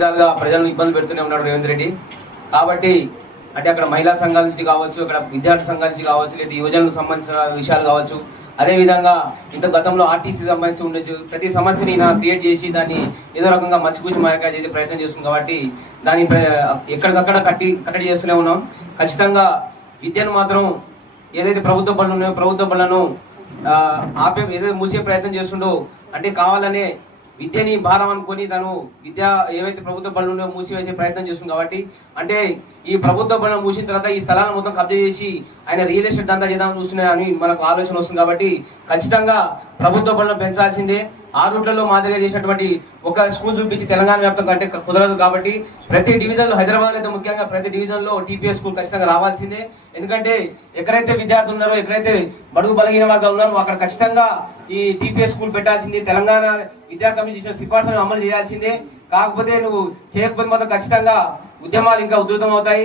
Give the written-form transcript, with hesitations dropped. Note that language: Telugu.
విధాలుగా ప్రజలను ఇబ్బంది పెడుతూనే ఉన్నాడు రేవంత్ రెడ్డి. కాబట్టి అంటే అక్కడ మహిళా సంఘాల నుంచి కావచ్చు, అక్కడ విద్యార్థి సంఘాల నుంచి కావచ్చు, లేదా యువజనులకు సంబంధించిన విషయాలు కావచ్చు, అదేవిధంగా ఇంత గతంలో ఆర్టీసీ సంబంధించి ఉండొచ్చు, ప్రతి సమస్యని క్రియేట్ చేసి దాన్ని ఏదో రకంగా మసిపూసి మాయకాయ చేసే ప్రయత్నం చేస్తుంది. కాబట్టి దాన్ని ఎక్కడికక్కడ కట్టడి చేస్తూనే ఉన్నాం. ఖచ్చితంగా విద్యను మాత్రం ఏదైతే ప్రభుత్వ బడులు ఉన్నాయో ప్రభుత్వ బడులను ఏదైతే మూసే ప్రయత్నం చేస్తుండో, అంటే కావాలనే విద్యని భారం అనుకొని తను ఏవైతే ప్రభుత్వ బడులు ఉన్నాయో మూసివేసే ప్రయత్నం చేస్తుంది. కాబట్టి అంటే ఈ ప్రభుత్వ బడులను మూసిన తర్వాత ఈ స్థలాలను మొత్తం కబ్జా చేసి ఆయన రియల్ ఎస్టేట్ దందా చేద్దామని చూస్తున్నాయని మనకు ఆలోచన వస్తుంది. కాబట్టి ఖచ్చితంగా ప్రభుత్వ బడులను పెంచాల్సిందే. ఆ రూట్లలో మాదిరిగా చేసినటువంటి ఒక స్కూల్ చూపించి తెలంగాణ వ్యాప్తంగా అంటే కుదరదు. కాబట్టి ప్రతి డివిజన్లో, హైదరాబాద్ అయితే ముఖ్యంగా ప్రతి డివిజన్లో టీపీఎస్ స్కూల్ ఖచ్చితంగా రావాల్సిందే. ఎందుకంటే ఎక్కడైతే విద్యార్థులు ఉన్నారో, ఎక్కడైతే బడుగు బలహీన వర్గాలు ఉన్నారో అక్కడ ఖచ్చితంగా ఈ టీపీఎస్ స్కూల్ పెట్టాల్సింది. తెలంగాణ విద్యా కమిషన్ చేసిన సిఫార్సులను అమలు చేయాల్సిందే. కాకపోతే నువ్వు చేయకపోతే మాత్రం ఖచ్చితంగా ఉద్యమాలు ఇంకా ఉధృతం అవుతాయి.